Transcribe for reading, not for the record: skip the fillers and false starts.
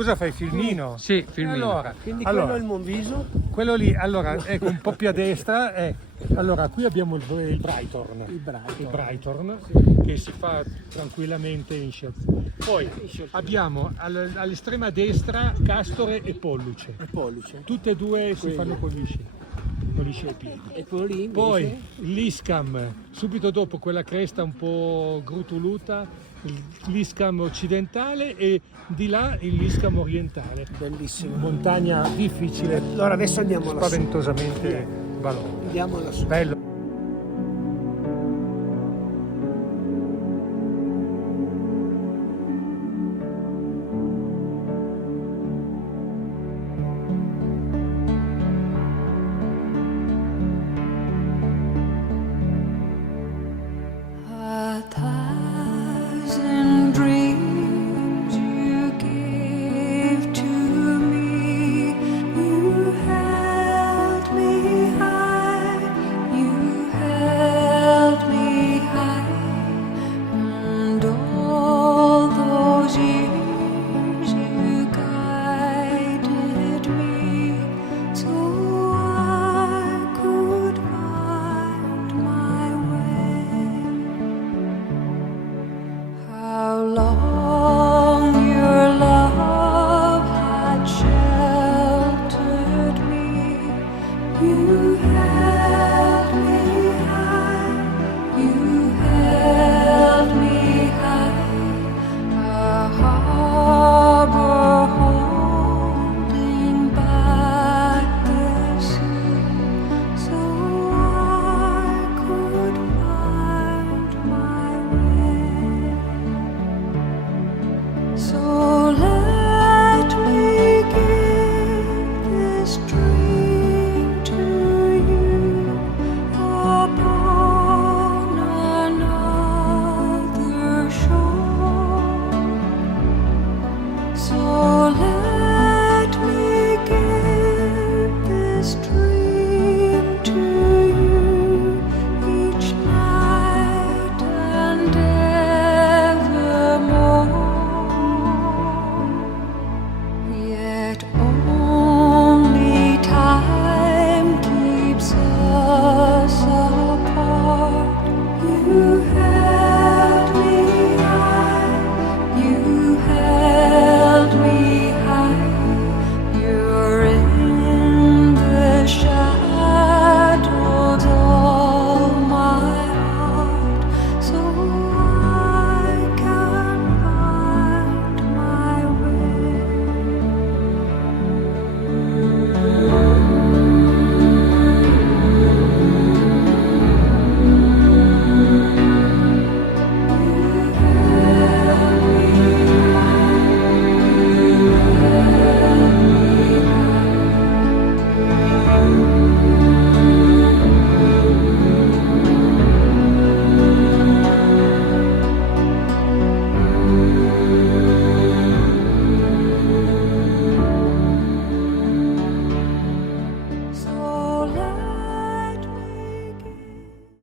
Cosa fai, filmino? Sì, filmino. Quindi quello è il Monviso? Quello lì, allora, ecco, un po' più a destra, allora, qui abbiamo il Brighton. Il Brighton, che si fa tranquillamente in scienza. Poi abbiamo all'estrema destra Castore e Polluce. Tutte e due si fanno con gli sci ai piedi. E quello lì invece? Poi l'Iscam, subito dopo quella cresta un po' grutuluta, l'Iscam occidentale e di là l'Iscam orientale. Bellissimo. Montagna difficile, Allora adesso andiamo lassù. spaventosamente valore. Andiamo lassù. Bello. A thousand dreams you gave to me. You held me high. You held me high. And all those years you guided me so I could find my way. How long your love had sheltered me. You held me high. You held me high. A harbor holding back the sea, so I could find my way. So let me give this dream to you upon another shore. So